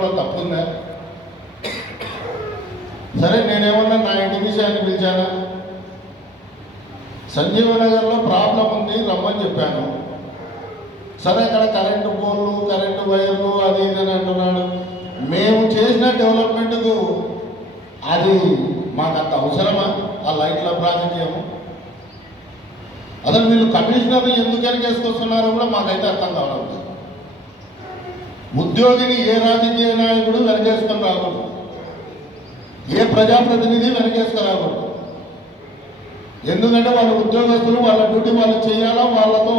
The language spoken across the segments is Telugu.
తప్పుందా? సరే నేనేమన్నా నా ఇంటి విషయాన్ని పిలిచానా? సంజీవ నగర్లో ప్రాబ్లం ఉంది రమ్మని చెప్పాను. సరే అక్కడ కరెంటు పోల్లు కరెంటు వైర్లు అది ఇది అని అంటున్నాడు. మేము చేసిన డెవలప్మెంట్కు అది మాకు అంత అవసరమా? ఆ లైట్ల ప్రాజెక్ట్ ఏమో. అసలు వీళ్ళు కమిషనర్ని ఎందుకు వెనకేసుకొస్తున్నారో కూడా మాకైతే అర్థం కావడం లేదు ఉద్యోగిని ఏ రాజకీయ నాయకుడు వెనకేసుకొని రాకూడదు. ఏ ప్రజాప్రతినిధి వెనకేసుకొని రాకూడదు ఎందుకంటే వాళ్ళ ఉద్యోగస్తులు వాళ్ళ డ్యూటీ వాళ్ళు చేయాలా వాళ్ళతో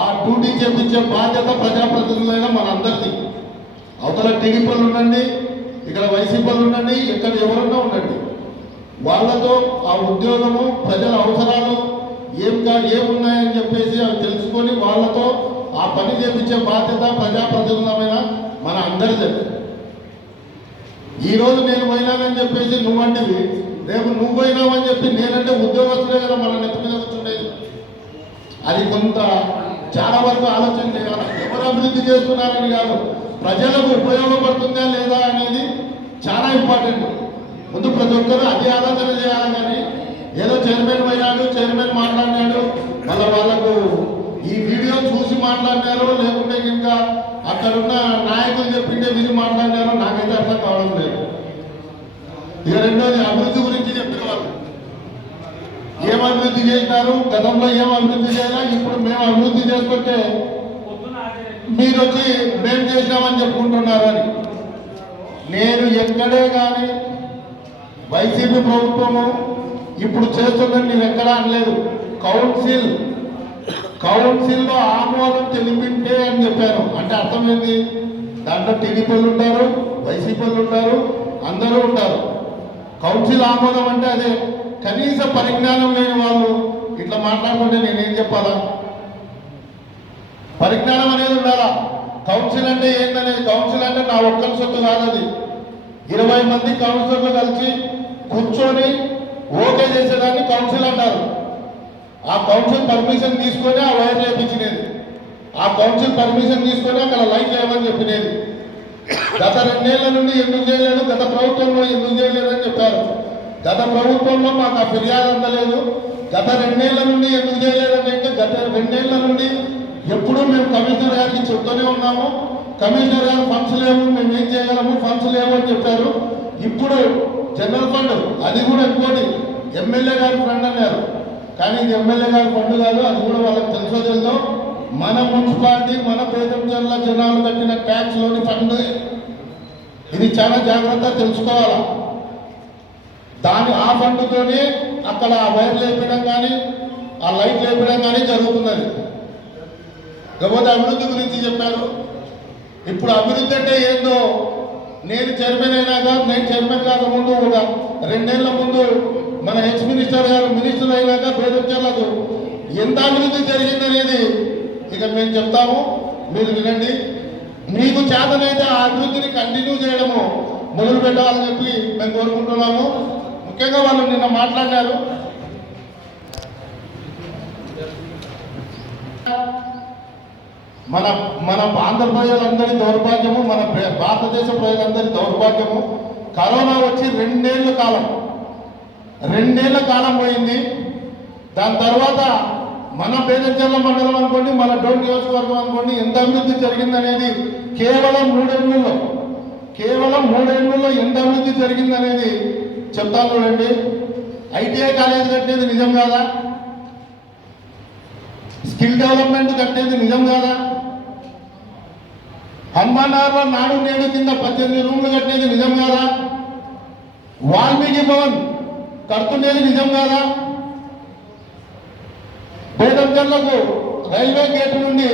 ఆ డ్యూటీ చేపించే బాధ్యత ప్రజాప్రతినిధులైన మనందరిది అవతల టీడీపీలు ఉండండి ఇక్కడ వైసీపీలు ఉండండి ఇక్కడ ఎవరున్నా ఉండండి. వాళ్ళతో ఆ ఉద్యోగము ప్రజల అవసరాలు ఏం కా ఏమున్నాయని చెప్పేసి అవి తెలుసుకొని వాళ్ళతో ఆ పని చేపించే బాధ్యత ప్రజాప్రతినిధులమైన మన అందరిది. ఈరోజు నేను పోయినానని చెప్పేసి నువ్వంటివి రేపు నువ్వు పోయినావని చెప్పి నేనంటే ఉద్యోగస్తులే కదా మన నెత్తి మీద కూర్చుండేది. అది కొంత చాలా వరకు ఆలోచన చేయాలి. ఎవరు అభివృద్ధి చేస్తున్నారని కాదు ప్రజలకు ఉపయోగపడుతుందా లేదా అనేది చాలా ఇంపార్టెంట్. ముందు ప్రతి ఒక్కరు అది ఆలోచన చేయాలి కానీ ఏదో చైర్మన్ పోయినాడు చైర్మన్ మాట్లాడినాడు మళ్ళీ వాళ్ళకు ఈ వీడియో చూసి మాట్లాడినారో లేకుంటే ఇంకా అక్కడున్న నాయకులు చెప్పిండే విని మాట్లాడినారో నాకైతే అర్థం కావడం లేదు. ఇక రెండోది అభివృద్ధి గురించి చెప్పిన వాళ్ళు. ఏం అభివృద్ధి చేసినారు? గతంలో ఏం అభివృద్ధి చేయాలా ఇప్పుడు మేము అభివృద్ధి చేసుకుంటే మీరు వచ్చి మేము చేసినామని చెప్పుకుంటున్నారని నేను ఎక్కడే కానీ వైసీపీ ప్రభుత్వము ఇప్పుడు చేస్తుందని నేను ఎక్కడా అనలేదు. కౌన్సిల్ కౌన్సిల్లో ఆమోదం తెలిపింటే అని చెప్పారు. అంటే అర్థమైంది? దాంట్లో టీడీపీలు ఉంటారు వైసీపీలు ఉంటారు అందరూ ఉంటారు. కౌన్సిల్ ఆమోదం అంటే అదే. కనీస పరిజ్ఞానం లేని వాళ్ళు ఇట్లా మాట్లాడుకుంటే నేనేం చెప్పాలా? పరిజ్ఞానం అనేది ఉండాలా? కౌన్సిల్ అంటే ఏంటనేది కౌన్సిల్ అంటే నా ఒక్కరి సొత్తు కాదు అది. ఇరవై మంది కౌన్సిలర్లు కలిసి కూర్చొని ఓకే చేసేదాన్ని కౌన్సిల్ అంటారు. ఆ కౌన్సిల్ పర్మిషన్ తీసుకొని ఆ వైర్ లేపించినది ఆ కౌన్సిల్ పర్మిషన్ తీసుకొని అక్కడ లైన్ లేవని చెప్పినది. గత రెండేళ్ళ నుండి ఎందుకు చేయలేదు? గత ప్రభుత్వంలో ఎందుకు చేయలేదు అని చెప్పారు. గత ప్రభుత్వంలో మాకు ఆ ఫిర్యాదు అందలేదు. గత రెండేళ్ళ నుండి ఎందుకు చేయలేదని అంటే గత రెండేళ్ళ నుండి ఎప్పుడూ మేము కమిషనర్ గారికి చెప్తూనే ఉన్నాము. కమిషనర్ గారు ఫండ్స్ లేవు మేము ఏం చేయగలము? ఫండ్స్ లేవు అని చెప్పారు. ఇప్పుడు జనరల్ ఫండ్ అది కూడా ఇంకోటి. ఎమ్మెల్యే గారి ఫండ్ అన్నారు. కానీ ఇది ఎమ్మెల్యే గారి పండు కాదు అది కూడా వాళ్ళకి తెలుసో తెలుదో మన మున్సిపాలిటీ మన పేదం జిల్లా జనాలు కట్టిన ట్యాక్స్లోని ఫండ్. ఇది చాలా జాగ్రత్త తెలుసుకోవాలి? దాని ఆ ఫండ్తోనే అక్కడ ఆ వైర్ లేపడం కానీ ఆ లైట్ లేపడం కానీ జరుగుతున్నది. లేకపోతే అభివృద్ధి గురించి చెప్పారు. ఇప్పుడు అభివృద్ధి అంటే ఏందో? నేను చైర్మన్ అయినాక నేను చైర్మన్ కాకముందు ఒక రెండేళ్ళ ముందు మన ఎక్స్ మినిస్టర్ గారు మినిస్టర్ అయినాక పేదలకు ఎంత అభివృద్ధి జరిగిందనేది ఇక మేము చెప్తాము. మీరు వినండి. మీకు చేతనైతే ఆ అభివృద్ధిని కంటిన్యూ చేయడము మొదలు పెట్టాలని చెప్పి మేము కోరుకుంటున్నాము. ముఖ్యంగా వాళ్ళు నిన్న మాట్లాడినారు. మన మన ఆంధ్ర ప్రజలందరి దౌర్భాగ్యము మన భారతదేశ ప్రజలందరి దౌర్భాగ్యము. కరోనా వచ్చి రెండేళ్ళు కాలం. రెండేళ్ళ కాలం పోయింది. దాని తర్వాత మన పేదచర్ల మండలం అనుకోండి మన డోన్ నియోజకవర్గం అనుకోండి ఎంత అభివృద్ధి జరిగిందనేది కేవలం మూడేళ్ళలో కేవలం మూడేళ్ళలో ఎంత అభివృద్ధి జరిగిందనేది చెప్తాను చూడండి. ఐటీఐ కాలేజ్ కట్టేది నిజం కాదా? స్కిల్ డెవలప్మెంట్ కట్టేది నిజం కాదా? హనుమానార్లో నాడు నేడు కింద పద్దెనిమిది రూమ్లు కట్టేది నిజం కాదా? వాల్మీకి భవన్ కడుతుండేది నిజం కాదా? పేదంజర్లకు రైల్వే గేట్ నుండి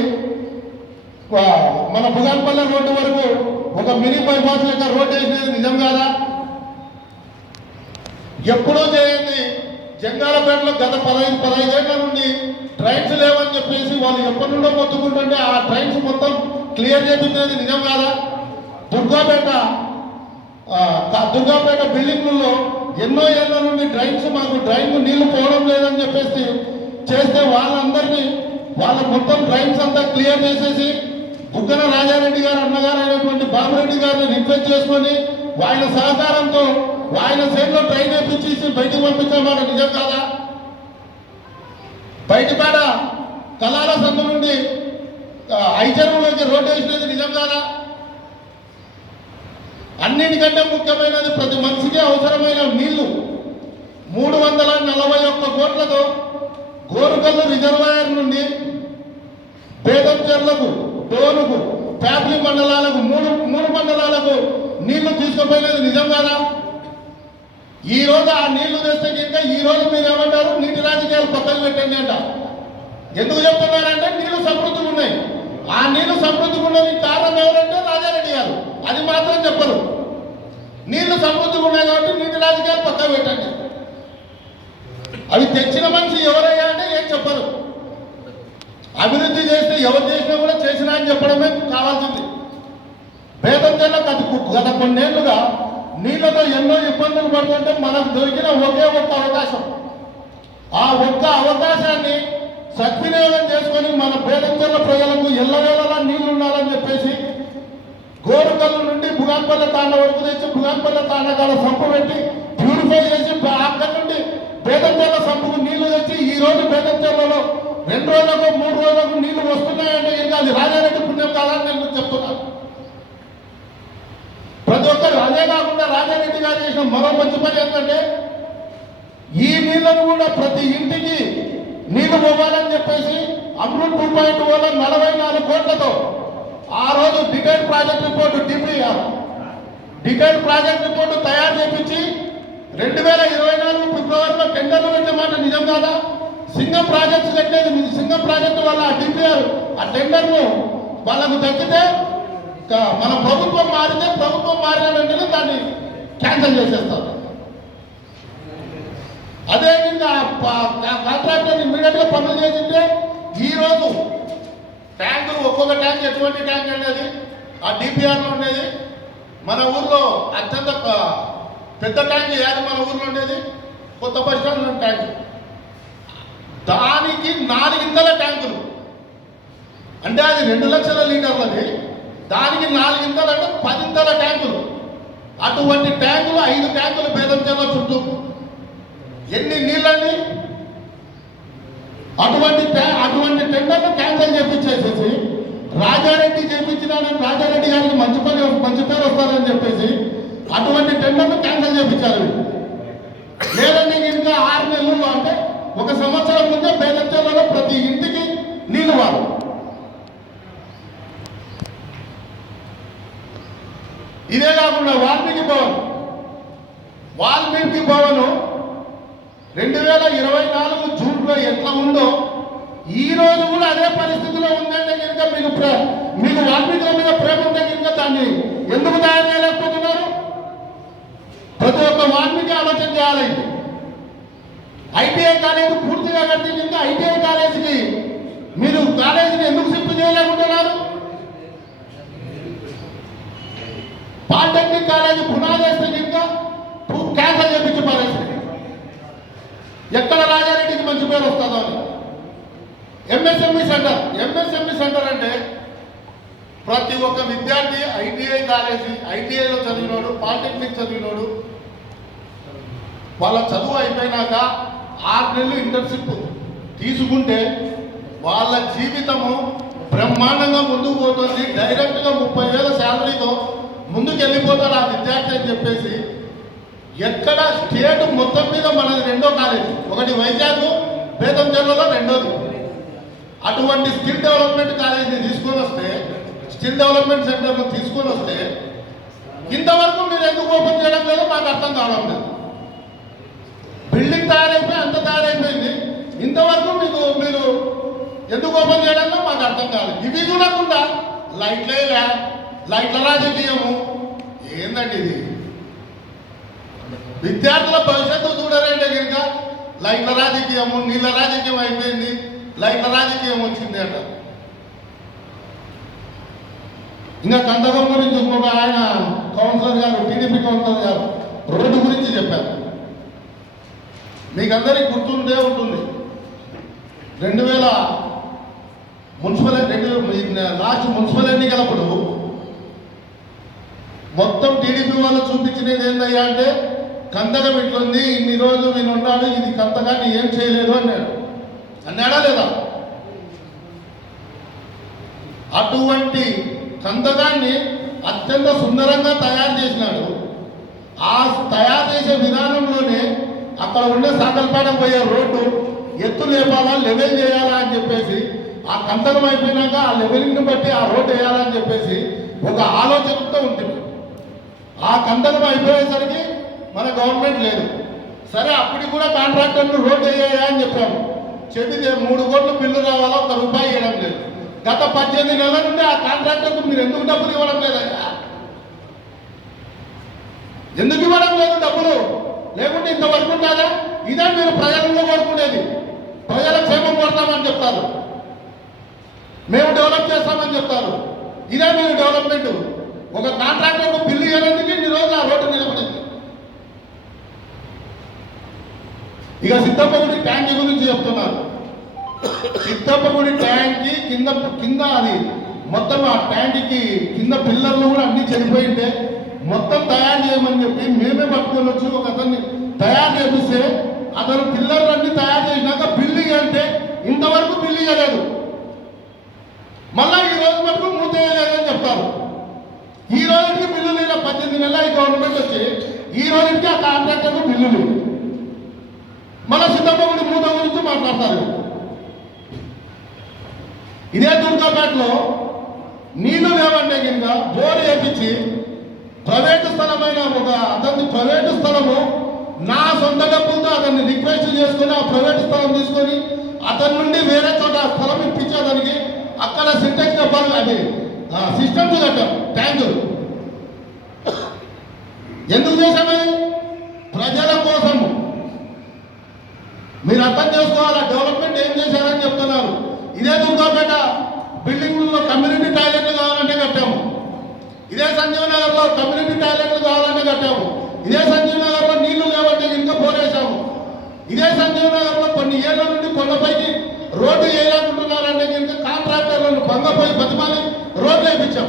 మన భుజాన్పల్లె రోడ్డు వరకు ఒక మినీ బైపాస్ లెక్క రోడ్డు వేసినది నిజం కాదా? ఎప్పుడో చేయండి జంగాలపేటలో గత పదహైదు పదహైదేళ్ళ నుండి ట్రైన్స్ లేవని చెప్పేసి వాళ్ళు ఎప్పటి నుండో మొత్తుకుంటుంటే ఆ ట్రైన్స్ మొత్తం క్లియర్ చేపించినది నిజం కాదా? దుర్గాపేట దుర్గాపేట బిల్డింగ్లలో ఎన్నో ఏళ్ళ నుండి డ్రైన్స్ మాకు డ్రైన్ నీళ్ళు పోవడం లేదని చెప్పేసి చేస్తే వాళ్ళందరినీ వాళ్ళ మొత్తం డ్రైన్స్ అంతా క్లియర్ చేసేసి బుగ్గన రాజారెడ్డి గారు అన్నగారు అయినటువంటి బాబురెడ్డి గారిని రిక్వెస్ట్ చేసుకొని ఆయన సహకారంతో ఆయన సైడ్లో ట్రైన్ వేపించేసి బయటకు పంపించామాట నిజం కాదా? బయటపేట కళాల సందు నుండి ఆ, ఐచర్లోకి రోడ్డు వేసినది నిజం కాదా? అన్నిటికంటే ముఖ్యమైనది ప్రతి మనిషికి అవసరమైన నీళ్ళు. మూడు వందల నలభై ఒక్క కోట్లతో గోరుకల్లు రిజర్వాయర్ నుండి బేదంచెర్లకు టోనుకు ప్యాప్లి మండలాలకు మూడు మూడు మండలాలకు నీళ్ళు తీసుకుపోయినది నిజం కదా? ఈ రోజు ఆ నీళ్ళు తెస్తే ఇంకా ఈ రోజు మీరు ఏమంటారు నీటి రాజకీయాలు పక్కన పెట్టండి అంట. ఎందుకు చెప్తున్నారంటే నీళ్ళు సమృద్ధిగా ఉన్నాయి. ఆ నీళ్ళు సమృద్ధిగా ఉండడానికి కారణం ఎవరంటే రాజారెడ్డి గారు. అది మాత్రం చెప్పరు. నీళ్ళు సమృద్ధిగా ఉన్నాయి కాబట్టి నీటి రాజకీయాలు పక్క పెట్టండి. అవి తెచ్చిన మనిషి ఎవరయ్యా అంటే ఏం చెప్పరు. అభివృద్ధి చేస్తే ఎవరు చేసినా కూడా చేసినా అని చెప్పడమే కావాల్సింది. భేదం జిల్లా గత గత కొన్నేళ్ళుగా నీళ్ళతో ఎన్నో ఇబ్బందులు పడుతుంటే మనకు దొరికిన ఒకే ఒక్క అవకాశం. ఆ ఒక్క అవకాశాన్ని సద్వినియోగం చేసుకొని మన పేదంచెల్ల ప్రజలకు ఎల్లవేళలా నీళ్ళు ఉండాలని చెప్పేసి గోరుకల్లు నుండి బుగాన్పల్లె తాండ వరకు తెచ్చి బుగాన్పల్లె తాండకాల సంపు పెట్టి ప్యూరిఫై చేసి బ- అక్కడి నుండి పేదంచెల్ల సంపుకు నీళ్ళు తెచ్చి ఈ రోజు పేదంచెల్లలో రెండు రోజులకు మూడు రోజులకు నీళ్ళు వస్తున్నాయంటే ఇంకా అది రాజారెడ్డి పుణ్యం కాదని నేను చెప్తున్నాను ప్రతి ఒక్కరు అదే కాకుండా రాజారెడ్డి గారు చేసిన మరో మంచి పని ఏంటంటే ఈ నీళ్ళను కూడా ప్రతి ఇంటికి నీళ్ళు పోవాలని చెప్పేసి అమృత్ టూ పాయింట్ వల్ల నలభై నాలుగు కోట్లతో ఆ రోజు detail project report DPR detail project report తయారు చేపించి రెండు వేల ఇరవై నాలుగు ఫిబ్రవరిలో టెండర్లు పెట్టే మాట నిజం కాదా? సింగం ప్రాజెక్ట్స్ కట్టేది మీ సింగం ప్రాజెక్టు వల్ల ఆ డిపిఆర్ ఆ టెండర్ను వాళ్ళకు తగ్గితే మన ప్రభుత్వం మారితే ప్రభుత్వం మారిన వెంటనే దాన్ని క్యాన్సిల్ చేసేస్తారు అదే విధంగా కాంట్రాక్టర్ ఇమ్మీడియట్గా పనులు చేసింటే ఈ రోజు ట్యాంకులు ఒక్కొక్క ట్యాంక్ ఎటువంటి ట్యాంక్ అనేది ఆ డిపిఆర్లో ఉండేది? మన ఊర్లో అత్యంత పెద్ద ట్యాంక్ ఏది మన ఊర్లో ఉండేది. కొత్త బస్ స్టాండ్ ట్యాంక్. దానికి నాలుగింతల ట్యాంకులు. అంటే అది రెండు లక్షల లీటర్లది దానికి నాలుగింతలు అంటే పదింతల ట్యాంకులు. అటువంటి ట్యాంకులు ఐదు ట్యాంకులు భేదం జిల్లా చుట్టూ. ఎన్ని నీళ్ళండి? అటువంటి అటువంటి టెండర్ను క్యాన్సిల్ రాజారెడ్డి చేపించినాడని రాజారెడ్డి గారికి మంచి పని మంచి పేరు వస్తారని చెప్పేసి అటువంటి టెండర్ను క్యాన్సిల్ చేయించారు వీళ్ళు. లేదండి ఇంకా ఆరు నెలలు అంటే ఒక సంవత్సరం ముందే బేదచ్చలలో ప్రతి ఇంటికి నీళ్ళు వారు ఇదే కాకుండా వాల్మీకి భవన్ వాల్మీకి భవన్ రెండు వేల ఇరవై నాలుగు జూన్లో ఎట్లా ఉందో ఈ రోజు కూడా అదే పరిస్థితిలో ఉందంటే కనుక మీకు ప్రే మీకు వాల్మీకుల మీద ప్రేమ ఉంటే కనుక దాన్ని ఎందుకు తయారు చేయలేకపోతున్నారు? ప్రతి ఒక్క వాల్మీకి ఆలోచన చేయాలి. ఐటీఐ కాలేజ్ పూర్తిగా కడితే కనుక ఐటీఐ కాలేజీకి మీరు కాలేజీని ఎందుకు షిఫ్ట్ చేయలేకుంటున్నారు? పాలిటెక్నిక్ కాలేజీ పునాదేస్తే ఇంకా క్యాన్సల్ చేపించి పారేసింది ఎక్కడ రాజారెడ్డికి మంచి పేరు వస్తుందో అని. ఎంఎస్ఎంఈ సెంటర్ ఎంఎస్ఎంఈ సెంటర్ అంటే ప్రతి ఒక్క విద్యార్థి ఐటీఐ కాలేజీ ఐటీఐలో చదివినోడు పాలిటెక్నిక్ చదివినోడు వాళ్ళ చదువు అయిపోయినాక ఆరు నెలలు ఇంటర్న్షిప్ తీసుకుంటే వాళ్ళ జీవితము బ్రహ్మాండంగా ముందుకు పోతుంది. డైరెక్ట్గా ముప్పై వేల శాలరీతో ముందుకు వెళ్ళిపోతాడు ఆ విద్యార్థి అని చెప్పేసి ఎక్కడ స్టేట్ మొత్తం మీద మనది రెండో కాలేజీ. ఒకటి వైజాగ్ బేతం జిల్లాలో రెండోది. అటువంటి స్కిల్ డెవలప్మెంట్ కాలేజీని తీసుకొని వస్తే స్కిల్ డెవలప్మెంట్ సెంటర్ను తీసుకొని వస్తే ఇంతవరకు మీరు ఎందుకు ఓపెన్ చేయడం లేదు? మాకు అర్థం కావడం లేదు. బిల్డింగ్ తయారైపోయి అంత తయారైపోయింది. ఇంతవరకు మీకు మీరు ఎందుకు ఓపెన్ చేయడంలో మాకు అర్థం కాలేదు. ఇవి చూడకుండా లైట్లే లే లైట్ల రాజకీయము. ఏందండి ఇది? విద్యార్థుల భవిష్యత్తు చూడరంటే కనుక లైట్ల రాజకీయము నీళ్ళ రాజకీయం అయిపోయింది. లైట్ల రాజకీయం వచ్చింది అంట. ఇంకా కందకం గురించి ఇంకొక ఆయన కౌన్సిలర్ గారు టీడీపీ కౌన్సిలర్ గారు రోడ్డు గురించి చెప్పారు. మీకందరికీ గుర్తుందే గుర్తుండే ఉంటుంది. రెండు వేల మున్సిపల్ రెండు లాస్ట్ మున్సిపల్ ఎన్నికలప్పుడు మొత్తం టీడీపీ వాళ్ళు చూపించినది ఏందయ్యా అంటే కందకం ఇట్లుంది ఇన్ని రోజులు నేను ఉన్నాడు ఇది కంతకాన్ని ఏం చేయలేదు అన్నాడు. అన్నాడా లేదా? అటువంటి కందకాన్ని అత్యంత సుందరంగా తయారు చేసినాడు. ఆ తయారు చేసే విధానంలోనే అక్కడ ఉండే సాకల్పాట పోయే రోడ్డు ఎత్తు లేపాలా లెవెల్ చేయాలా అని చెప్పేసి ఆ కందకం అయిపోయినాక ఆ లెవెలింగ్ని బట్టి ఆ రోడ్డు వేయాలని చెప్పేసి ఒక ఆలోచనతో ఉంటుంది ఆ కందకం అయిపోయేసరికి మన గవర్నమెంట్ లేదు. సరే అప్పటికి కూడా కాంట్రాక్టర్లు రోడ్డు వేయాయా అని చెప్పాము. చెబితే మూడు కోట్ల బిల్లు రావాలా? ఒక రూపాయి ఇవ్వడం లేదు. గత పద్దెనిమిది నెలల నుండి ఆ కాంట్రాక్టర్కు మీరు ఎందుకు డబ్బులు ఇవ్వడం లేదయ్యా ఎందుకు ఇవ్వడం లేదు డబ్బులు? లేకుంటే ఇంతవరకు ఉంటుందా? ఇదే మీరు ప్రజలలో కోరుకునేది. ప్రజల క్షేమం కోరుతామని చెప్తారు. మేము డెవలప్ చేస్తామని చెప్తారు. ఇదే మీరు డెవలప్మెంట్ ఒక కాంట్రాక్టర్కు బిల్లు ఇవ్వడానికి ఈ రోజు ఆ రోడ్డు నిలబడింది. ఇక సిద్ధప్పగుడి ట్యాంక్ గురించి చెప్తున్నారు. సిద్ధప్పగుడి ట్యాంక్ కింద కింద అది మొత్తం ఆ ట్యాంక్కి కింద పిల్లర్లు కూడా అన్ని చనిపోయింటే మొత్తం తయారు చేయమని చెప్పి మేమే పట్టుకొని వచ్చి ఒక అతన్ని తయారు చేపిస్తే అతను పిల్లర్లు అన్ని తయారు చేసినాక బిల్లు అంటే ఇంతవరకు బిల్లు ఇవ్వలేదు మళ్ళా ఈ రోజు మటుకు మూత వేయలేదని చెప్తారు. ఈ రోజుకి బిల్లు లేదా పద్దెనిమిది నెలల ఈ గవర్నమెంట్ వచ్చి ఈ రోజుకి ఆ కాంట్రాక్టర్కు బిల్లు లేదు. మళ్ళా సిద్ధప్పగుడి మూత గురించి మాట్లాడతారు. ఇదే దుర్గాపేటలో నీళ్ళు లేవంటే కింద బోరు వేపించి ప్రైవేటు స్థలమైన ఒక అతని ప్రైవేటు స్థలము నా సొంత డబ్బులతో అతన్ని రిక్వెస్ట్ చేసుకుని ఆ ప్రైవేట్ స్థలం తీసుకొని అతని నుండి వేరే చోట స్థలం ఇప్పించే దానికి అక్కడ సింటెక్స్ డబ్బాలు అది సిస్టమ్స్ కట్టాం ట్యాంకులు. ఎందుకు చేశామే ప్రజల కోసము. మీరు అర్థం చేసుకోవాలా? డెవలప్మెంట్ ఏం చేశారని చెప్తున్నారు. ఇదే దుర్గాపేట బిల్డింగ్లో కమ్యూనిటీ టాయిలెట్లు కావాలంటే కట్టాము. ఇదే సంజీవ్ నగర్లో కమ్యూనిటీ టాయిలెట్లు కావాలంటే కట్టాము. ఇదే సంజీవ్ నగర్లో నీళ్ళు లేవంటే ఇంకా పోరేశాము. ఇదే సంజీవ్ నగర్లో కొన్ని ఏళ్ళ నుండి కొండపైకి రోడ్డు వేయలేకుంటున్నారంటే కనుక కాంట్రాక్టర్లను బంగపోయి బతిమాలి రోడ్లు వేయించాం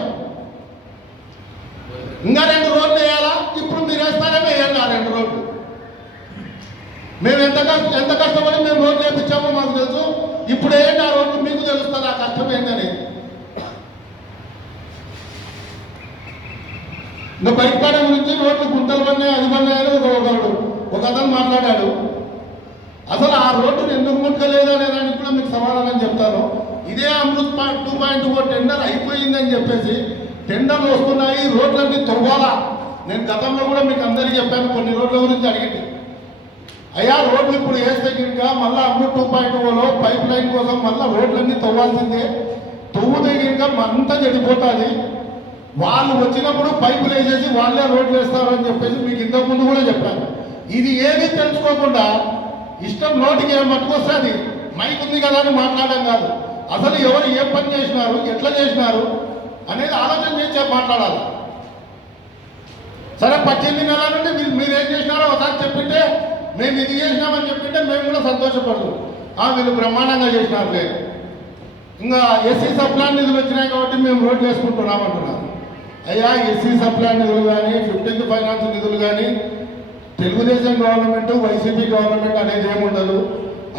ఇంకా రెండు రోడ్లు వేయాలా ఇప్పుడు మీరు వేస్తారని వేయాలి ఆ రెండు రోడ్లు మేము ఎంత కష్ట ఎంత కష్టపడి మేము రోడ్లు వేయించామో మాకు తెలుసు ఇప్పుడు ఏంటి ఆ రోడ్లు మీకు తెలుస్తుంది ఆ కష్టం ఏంటని ఇంకా బైక్ కాడ గురించి రోడ్లు గుంతలు పడినాయి అది పడినాయని ఒక ఒకడు ఒక అతను మాట్లాడాడు. అసలు ఆ రోడ్డును ఎందుకు ముట్టలేదు అనే దానికి కూడా మీకు సమాధానం చెప్తాను. ఇదే Amrut point two point O tender అయిపోయిందని చెప్పేసి టెండర్లు వస్తున్నాయి రోడ్లన్నీ తవ్వాలా నేను గతంలో కూడా మీకు అందరికీ చెప్పాను కొన్ని రోడ్ల గురించి అడిగింది. అయ్యా రోడ్లు ఇప్పుడు వేస్తే కనుక మళ్ళీ అమృత్ టూ పాయింట్ ఓలో పైప్ లైన్ కోసం మళ్ళీ రోడ్లన్నీ తవ్వాల్సిందే. తవ్వుతే కనుక అంతా చెడిపోతుంది. వాళ్ళు వచ్చినప్పుడు పైపులు వేసేసి వాళ్ళే రోడ్లు వేస్తారని చెప్పేసి మీకు ఇంతకు ముందు కూడా చెప్పాను. ఇది ఏది తెలుసుకోకుండా ఇష్టం నోటికి ఏం పట్టుకొస్తుంది మైక్ ఉంది కదా అని మాట్లాడడం కాదు. అసలు ఎవరు ఏం పని చేసినారు ఎట్లా చేసినారు అనేది ఆలోచన చేసి మాట్లాడాలి. సరే పద్దెనిమిది నెలల నుండి మీరు మీరు ఏం చేసినారో ఒకసారి చెప్పింటే మేము ఇది చేసినామని చెప్పింటే మేము కూడా సంతోషపడదు ఆ వీళ్ళు బ్రహ్మాండంగా చేసినారులే. ఇంకా ఎస్సీ సప్లాన్ నిధులు వచ్చినాయి కాబట్టి మేము రోడ్లు వేసుకుంటున్నాం అంటున్నారు. అయ్యా ఎస్సీ సప్లై నిధులు కానీ ఫిఫ్టీన్త్ ఫైనాన్స్ నిధులు కానీ తెలుగుదేశం గవర్నమెంట్ వైసీపీ గవర్నమెంట్ అనేది ఏముండదు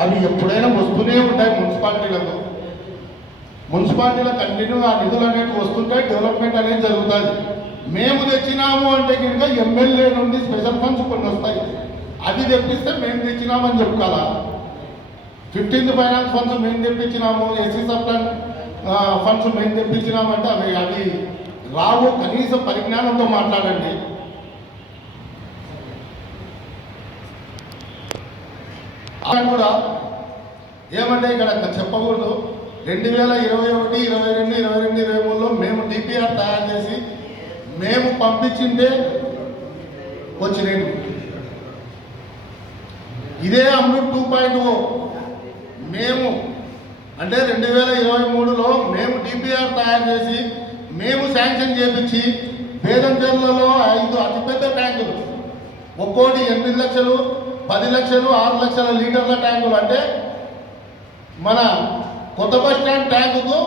అవి ఎప్పుడైనా వస్తూనే ఉంటాయి మున్సిపాలిటీలకు మున్సిపాలిటీలో కంటిన్యూ ఆ నిధులు అనేవి వస్తుంటే డెవలప్మెంట్ అనేది జరుగుతుంది. మేము తెచ్చినాము అంటే కనుక ఎమ్మెల్యే నుండి స్పెషల్ ఫండ్స్ కొన్ని వస్తాయి. అవి తెప్పిస్తే మేము తెచ్చినామని చెప్పుకోవాలా? ఫిఫ్టీన్త్ ఫైనాన్స్ ఫండ్స్ మేము తెప్పించినాము ఎస్సీ సప్లాన్ ఫండ్స్ మేము తెప్పించినామంటే అవి అవి రావు కనీస పరిజ్ఞానంతో మాట్లాడండి. కూడా ఏమంటే ఇక్కడ చెప్పకూడదు. రెండు వేల ఇరవై ఒకటి ఇరవై రెండు ఇరవై రెండు ఇరవై మూడులో మేము డిపిఆర్ తయారు చేసి మేము పంపించిందే వచ్చినాయి ఇదే అమృత్ టూ పాయింట్ ఓ. మేము అంటే రెండు వేల ఇరవై మూడులో మేము డిపిఆర్ తయారు చేసి మేము శాంక్షన్ చేపించి వేదంచెర్లలో ఐదు అతిపెద్ద ట్యాంకులు ఒక్కోటి ఎనిమిది లక్షలు పది లక్షలు ఆరు లక్షల లీటర్ల ట్యాంకులు. అంటే మన కొత్త బస్ స్టాండ్ ట్యాంకుకు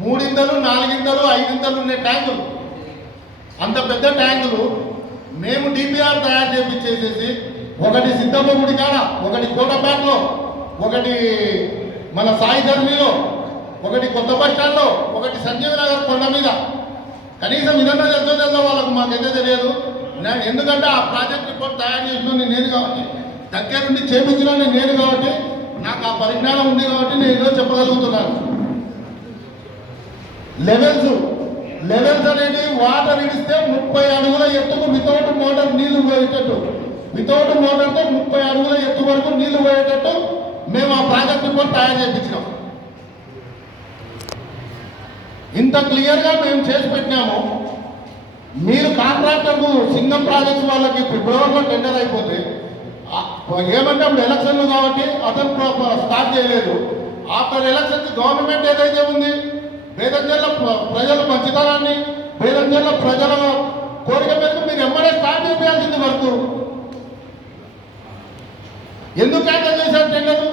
మూడింతలు నాలుగింతలు ఐదింతలు ఉండే ట్యాంకులు. అంత పెద్ద ట్యాంకులు మేము డిపిఆర్ తయారు చేపించేసేసి ఒకటి సిద్ధమ్మ గుడి కాడ ఒకటి కోటపేటలో ఒకటి మన సాయి ధర్మిలో ఒకటి కొత్త బస్ స్టాండ్లో ఒకటి సంజీవ నగర్ కొండ మీద. కనీసం ఇదన్నా తెలుసో తెలుసో వాళ్ళకు మాకైతే తెలియదు. ఎందుకంటే ఆ ప్రాజెక్ట్ రిపోర్ట్ తయారు చేసిన నేను కాబట్టి దగ్గరుండి చేపించిన నేను కాబట్టి నాకు ఆ పరిజ్ఞానం ఉంది కాబట్టి నేను ఈరోజు చెప్పగలుగుతున్నాను. లెవెల్స్ లెవెల్స్ అనేది వాటర్ ఇడిస్తే ముప్పై అడుగుల ఎత్తుకు వితౌట్ మోటార్ నీళ్ళు పోయేటట్టు. వితౌట్ మోటార్తో ముప్పై అడుగుల ఎత్తు వరకు నీళ్ళు పోయేటట్టు మేము ఆ ప్రాజెక్ట్ రిపోర్ట్ తయారు చేయించినాం ఇంత క్లియర్గా మేము చేసి పెట్టినాము. మీరు కాంట్రాక్టర్కు సింగం ప్రాజెక్ట్స్ వాళ్ళకి ఫిబ్రవరిలో టెండర్ అయిపోతే ఏమంటే అప్పుడు ఎలక్షన్లు కాబట్టి అతను స్టార్ట్ చేయలేదు. ఆఫ్టర్ ఎలక్షన్స్ గవర్నమెంట్ ఏదైతే ఉంది బేదంజర్ల ప్రజల మంచితనాన్ని బేదంజర్ల ప్రజల కోరిక మేరకు మీరు ఎమ్మడే స్టార్ట్ చేయాల్సింది వర్క్. ఎందుకు క్యాన్సల్ చేశారు టెండర్?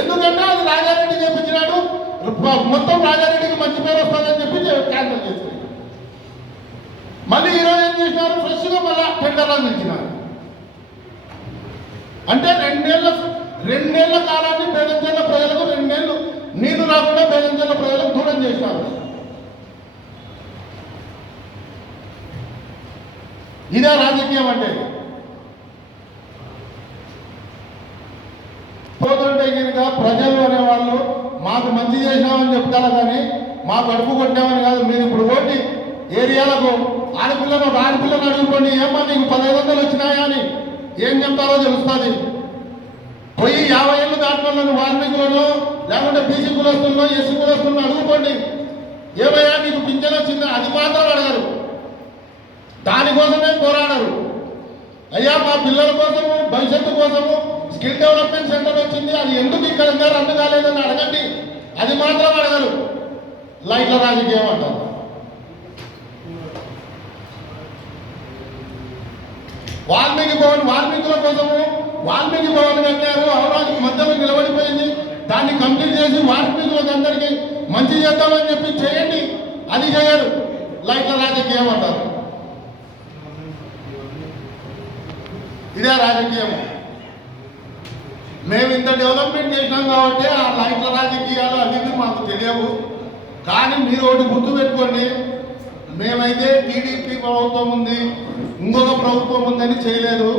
ఎందుకంటే అది రాజారెడ్డి చేపించినాడు. మొత్తం రాజారెడ్డికి మంచి పేరు వస్తుందని చెప్పి క్యాన్సల్ చేశారు. మళ్ళీ ఈరోజు ఏం చేసినారు? ఫ్రెష్గా మళ్ళీ టెండర్లో నిలిచినారు అంటే రెండేళ్ళ రెండేళ్ళ కాలాన్ని బేదంచెల్ల ప్రజలకు రెండేళ్ళు నీళ్ళు రాకుండా బేదంచెల్ల ప్రజలకు దూరం చేసినారు. ఇదే రాజకీయం అంటే. పోతుంటే కనుక ప్రజలు అనేవాళ్ళు మాకు మంచి చేసినామని చెప్తారా కానీ మా కడుపు కొట్టామని కాదు మీరు ఇప్పుడు ఓటి ఏరియాలకు ఆడపిల్లను ఆడపిల్లను అడుగుకోండి. ఏమో నీకు పదహైదు వందలు వచ్చినాయా అని ఏం చెప్తారో తెలుస్తుంది. పోయి యాభై ఏళ్ళు దాటిన వాల్మీకులను లేకుంటే బీసీ కులస్తులను ఎస్సీ కులస్తులను అడుగుకోండి. ఏమయ్యా నీకు పింఛన్ వచ్చింది? అది మాత్రం అడగరు. దానికోసమే పోరాడరు. అయ్యా మా పిల్లల కోసము భవిష్యత్తు కోసము స్కిల్ డెవలప్మెంట్ సెంటర్ వచ్చింది అది ఎందుకు ఇక్కడ ఇంకా రద్దు కాలేదని అడగండి. అది మాత్రం అడగరు. లైట్ల రాజకీయం అంటారు. వాల్మీకి భవన్ వాల్మీకుల కోసము వాల్మీకి భవన్ కట్టారు అవరానికి మధ్యలో నిలబడిపోయింది. దాన్ని కంప్లీట్ చేసి వాల్మీకులకు అందరికీ మంచి చేద్దామని చెప్పి చేయండి. అది చేయరు. లైట్ల రాజకీయం అంటారు. ఇదే రాజకీయం మేము ఇంత డెవలప్మెంట్ చేసినాం కాబట్టి ఆ లైట్ల రాజకీయాలు అవి మాకు తెలియవు. కానీ మీరు ఒకటి గుర్తు పెట్టుకోండి. మేమైతే టీడీపీ ప్రభుత్వం ఉంది ఇంకొక ప్రభుత్వం ఉందని చేయలేదు.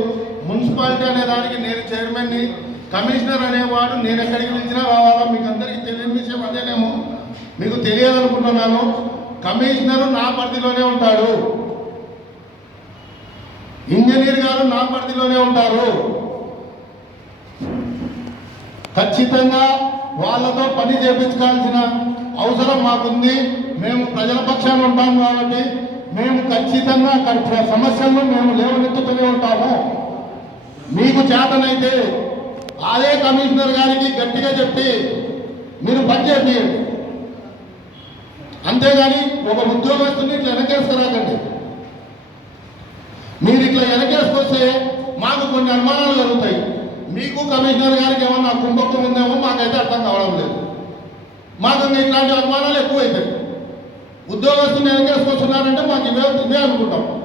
మున్సిపాలిటీ అనే దానికి నేను చైర్మన్ని కమిషనర్ అనేవాడు నేను ఎక్కడికి పిలిచినా రావాలా? మీకు అందరికీ తెలియని విషయం అదేనేమో మీకు తెలియదనుకుంటున్నాను కమిషనరు నా పరిధిలోనే ఉంటాడు. ఇంజనీర్ గారు నా పరిధిలోనే ఉంటారు. ఖచ్చితంగా వాళ్ళతో పని చేపించాల్సిన అవసరం మాకుంది. మేము ప్రజల పక్షాన ఉంటాం కాబట్టి మేము ఖచ్చితంగా అక్కడ సమస్యలను మేము లేవనెత్తుతూనే ఉంటాము. మీకు చేతనైతే అదే కమిషనర్ గారికి గట్టిగా చెప్పి మీరు పని చేయండి అంతేగాని ఒక ఉద్యోగస్తుని ఇట్లా వెనకేస్తారాకండి మీరు ఇట్లా వెనకేసుకొస్తే మాకు కొన్ని అనుమానాలు కలుగుతాయి. మీకు కమిషనర్ గారికి ఏమన్నా కుంభకం ఉందేమో మాకైతే అర్థం కావడం లేదు. మాకు ఇంకా ఇట్లాంటి అనుమానాలు ఎక్కువైతాయి. ఉద్యోగస్తుని వెనకేసుకొస్తున్నారంటే మాకు ఇవే ఇవే అనుకుంటాం.